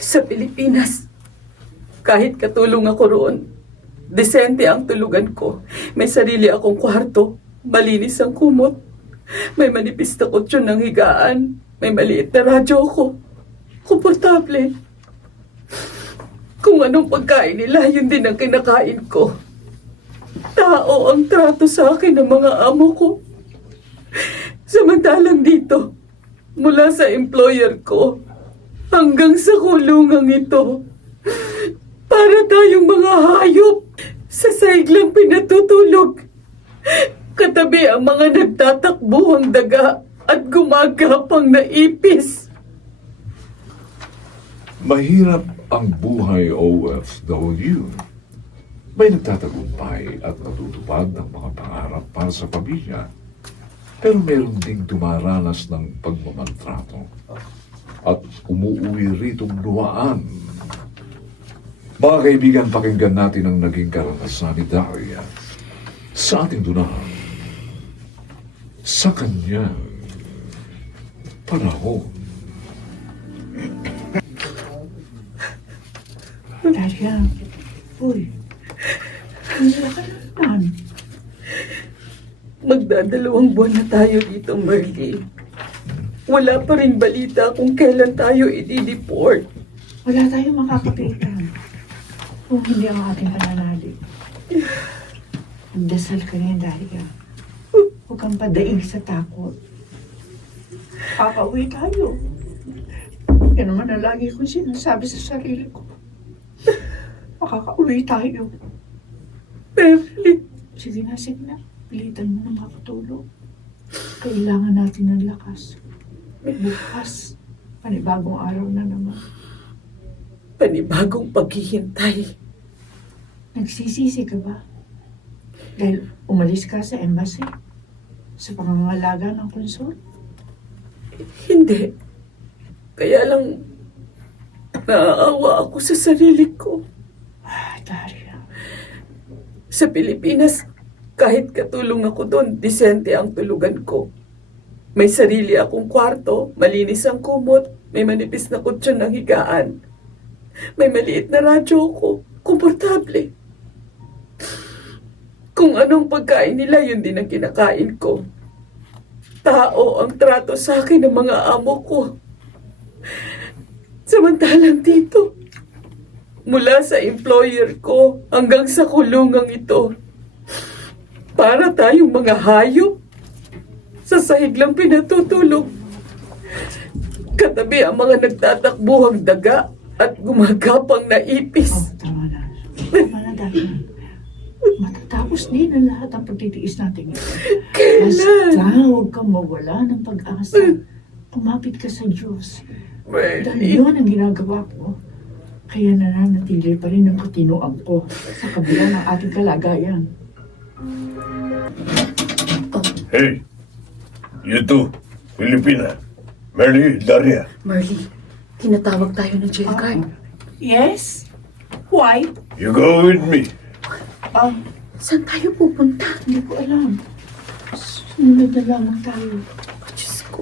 Sa Pilipinas, kahit katulong ako roon, desente ang tulugan ko. May sarili akong kwarto, malinis ang kumot, may manipis na kutsyon ng higaan, may maliit na radyo ko. Komportable. Kung anong pagkain nila, yun din ang kinakain ko. Tao ang trato sa akin ng mga amo ko. Samantalang dito, mula sa employer ko hanggang sa kulungang ito, para tayong mga hayop sa sahig lang pinatutulog. Katabi ang mga nagtatakbuhang daga at gumagapang na ipis. Mahirap ang buhay OFW. May nagtatagumpay at natutupad ng mga pangarap para sa pamilya. Pero meron ding dumaranas ng pagmamaltrato at umuwi ritong luwaan. Mga kaibigan, pakinggan natin ang naging karanasan ni Daria sa ating dunahan sa kanyang panahon. Daria, uy, kaya ka naman. Magdadalawang buwan na tayo dito, Merly. Wala pa rin balita kung kailan tayo i-deport. Wala tayong makakapitan kung hindi ang ating pananalig. Magdasal ka rin, Daria. Huwag kang padaig sa takot. Papauwi tayo. Yan naman ang lagi kong sinasabi sa sarili ko. Makakauwi tayo. Merly, Sige na. Pilitan mo na makatulog. Kailangan natin ng lakas. Bukas, panibagong araw na naman. panibagong paghihintay. Nagsisisi ka ba? Dahil umalis ka sa embassy? Sa pangangalaga ng konsul? Hindi. Kaya lang, naaawa ako sa sarili ko. Daria. Sa Pilipinas, kahit katulong ako doon, disente ang tulugan ko. May sarili akong kwarto, malinis ang kumot, may manipis na kutsyon ng higaan. May maliit na radyo ko, komportable. Kung anong pagkain nila, yun din ang kinakain ko. Tao ang trato sa akin ng mga amo ko. Samantalang dito, mula sa employer ko hanggang sa kulungang ito, para tayong mga hayop sa sahig lang pinatutulog. Katabi ang mga nagtatakbuhang daga at gumagapang na ipis. Tama na. Tama na, Daria. Matatapos din ang lahat ng pagtitiis natin ito. Kailan? Basta huwag kang mawala ng pag-asa. Kumapit ka sa Diyos. Dahil yun ang ginagawa ko. Kaya nananatili pa rin ang katinoan ko sa kabila ng ating kalagayan. Hey, you two, Filipina, Merly, Daria. Marley, tinatawag tayo ng jail guard. Yes? Why? You go with me. Saan tayo pupunta? Hindi ko alam. Sumunod na lamang tayo. Oh, Diyos ko.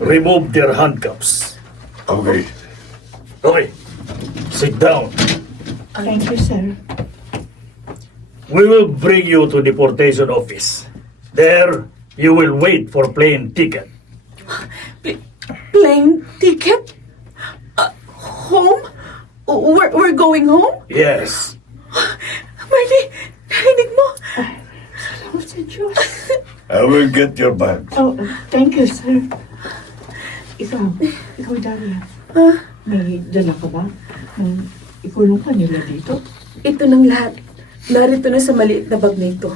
Remove their handcuffs. Okay. Okay, sit down. Thank you, sir. We will bring you to deportation office. There, you will wait for plane ticket. Plane ticket? Home? We're going home? Yes. Marley, narinig mo? Salamat sa Diyos. I will get your bag. Oh, thank you, sir. Ikaw, Daria. May dala ka ba? Ikulong ka nila dito? Ito ng lahat. Narito na sa maliit na bag na ito.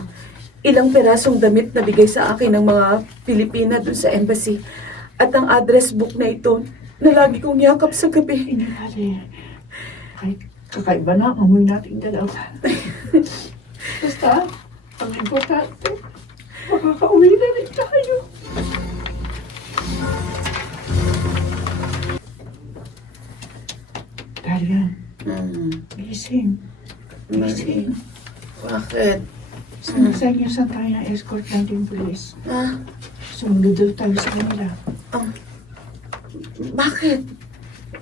Ilang perasong damit na bigay sa akin ng mga Pilipina doon sa embassy. At ang address book na ito na lagi kong yakap sa gabi. Hindi pare. Kahit kakaiba na ang amoy nating dalawa. Basta, ang importante, makakauwi na rin tayo. Daria, gising. Gising. Bakit? Saan tayo ng escort natin pulis? Sumunod daw tayo sa kanila. Bakit?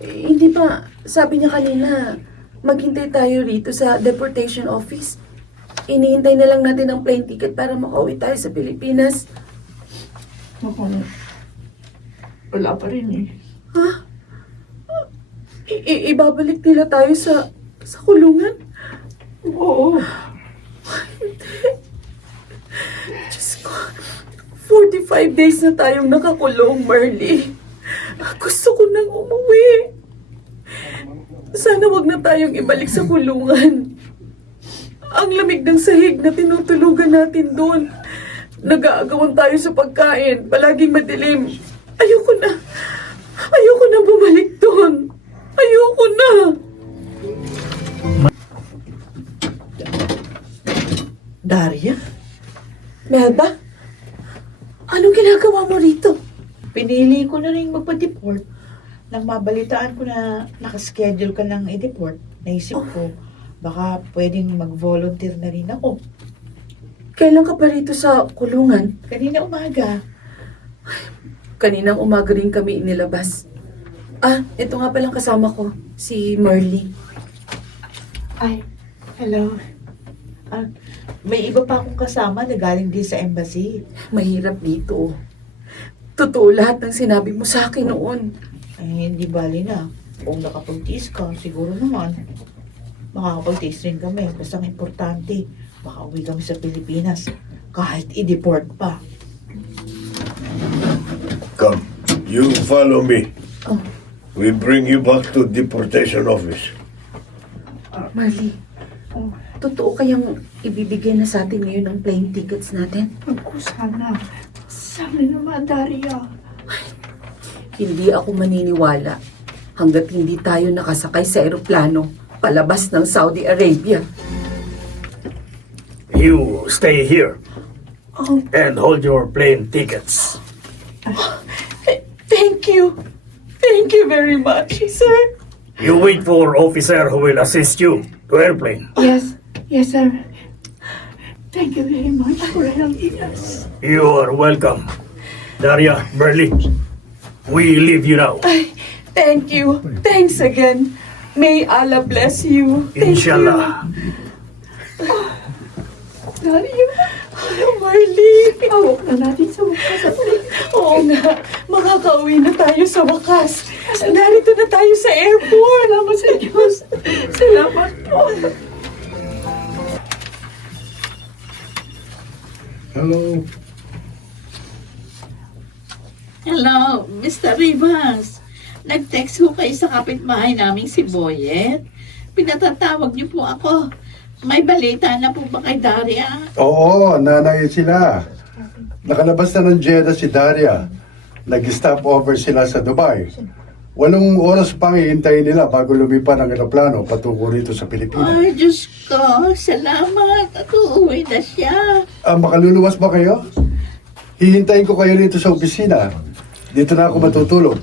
Hindi ba, sabi niya kanina, maghintay tayo rito sa deportation office. Inihintay na lang natin ang plane ticket para makauwi tayo sa Pilipinas. Mukhang wala pa rin eh. Ha? Ibabalik nila tayo sa kulungan? Oo. Diyos ko, 45 days na tayong nakakulong, Marley. Gusto ko nang umuwi. Sana wag na tayong ibalik sa kulungan. Ang lamig ng sahig na tinutulugan natin doon. Nag-aagawan tayo sa pagkain. Palaging madilim. Ayoko na. Ayoko na bumalik doon. Ayoko na. Daria? Melba? Anong ginagawa mo rito? Pinili ko na rin magpa-deport. Nang mabalitaan ko na nakaschedule ka ng i-deport, naisip ko, baka pwedeng mag-volunteer na rin ako. Kailan ka pa rito sa kulungan? Kanina umaga. Kaninang umaga rin kami inilabas. Ito nga palang kasama ko, si Marley. Ay, hello. May iba pa akong kasama na galing din sa embassy. Mahirap dito. Totoo lahat ng sinabi mo sa akin noon. Ay, hindi bali na. Kung nakapag-tiis ka, siguro naman. Makakapag-tiis rin kami. Basta ang importante, makauwi kami sa Pilipinas. Kahit i-deport pa. Come, you follow me. Oh. We bring you back to deportation office. Marley, totoo kayang ibibigay na sa atin ngayon ang plane tickets natin? Ako sana. Sana naman, Daria. Hindi ako maniniwala hanggat hindi tayo nakasakay sa eroplano palabas ng Saudi Arabia. You stay here Oh, and hold your plane tickets. thank you. Thank you very much, sir. You wait for officer who will assist you to airplane. Yes. Yes, sir. Thank you very much for helping us. You are welcome. Daria, Burley, we leave you now. Thank you. Thanks again. May Allah bless you. Thank Inshallah. Daria, you. Marley. awak na natin sa wakas at Oo nga. Makakauwi na tayo sa wakas. Narito na tayo sa airport. salamat sa Diyos. Salamat po. Hello. Hello, Mr. Rivas. Nag-text ho kayo sa kapitbahay naming si Boyet. Pinatatawag niyo po ako. May balita na po ba kay Daria? Oo, nanay sila. Nakalabas na ng Jeddah si Daria. Nag-stop over sila sa Dubai. 8 oras pang hihintayin nila bago lumipad ang eroplano patungo rito sa Pilipinas. Ay, Diyos ko. Salamat. At uuwi na siya. Makaluluwas ba kayo? Hihintayin ko kayo rito sa opisina. Dito na ako matutulog.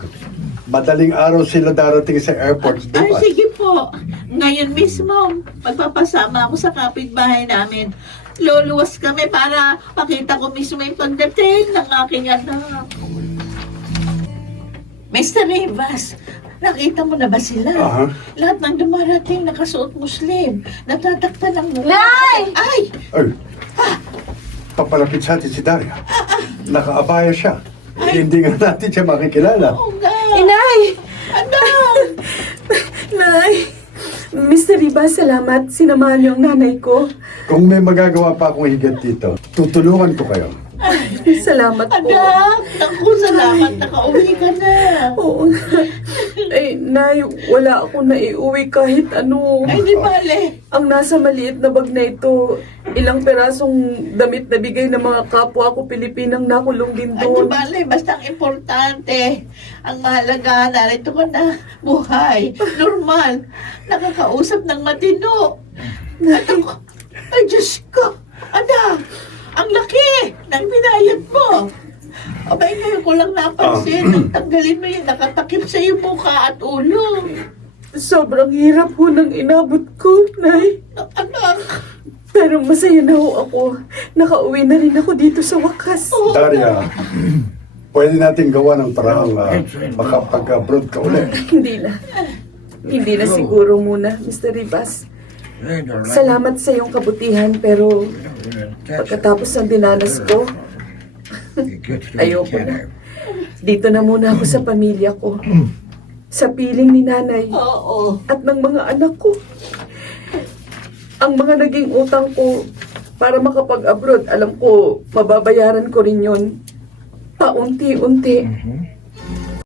Madaling araw sila darating sa airport Ay, bukas. sige po. Ngayon mismo, magpapasama ako sa kapitbahay namin. Luluwas kami para makita ko mismo yung pagdating ng aking anak. Mr. Rivas, nakita mo na ba sila? Aha. Lahat ng dumarating nakasuot Muslim. Natatakpan ng Nay! Ay! Ay, papalapit sa atin si Daria. Nakaabaya siya. Hindi nga natin siya makikilala. Oh, nga! Inay! Anak! Nay! Mr. Rivas, salamat. Sinamahan niyo ang nanay ko. Kung may magagawa pa akong higit dito, tutulungan ko kayo. Salamat po. Anak! Naku, salamat. Nakauwi ka na. Oo nga. Nay, wala akong naiuwi kahit ano. Ay, di bale. Ang nasa maliit na bag na ito, ilang perasong damit na bigay ng mga kapwa ko Pilipinang nakulong din Ay, di doon. bale. Basta ang importante. Ang mahalaga, narito ka na. Buhay. Normal. Nakakausap ng matino. At ako, ay, Diyos ko. Anak! Ang laki ng binayad mo. Abay, ngayon ko lang napansin. Nang tanggalin mo yung nakatakip sa iyong mukha at ulo. Sobrang hirap ho ng inabot ko, Nay. Anak! Pero masaya na ho ako. Nakauwi na rin ako dito sa wakas. Daria, pwede natin gawa ng parang makapag-abroad ka ulit. Hindi na. Hindi na siguro muna, Mr. Rivas. Salamat sa iyong kabutihan, pero pagkatapos ng dinanas ko, ayoko na. Dito na muna ako sa pamilya ko. Sa piling ni nanay Oo. at ng mga anak ko. Ang mga naging utang ko para makapag-abroad, alam ko, mababayaran ko rin yun. Paunti-unti.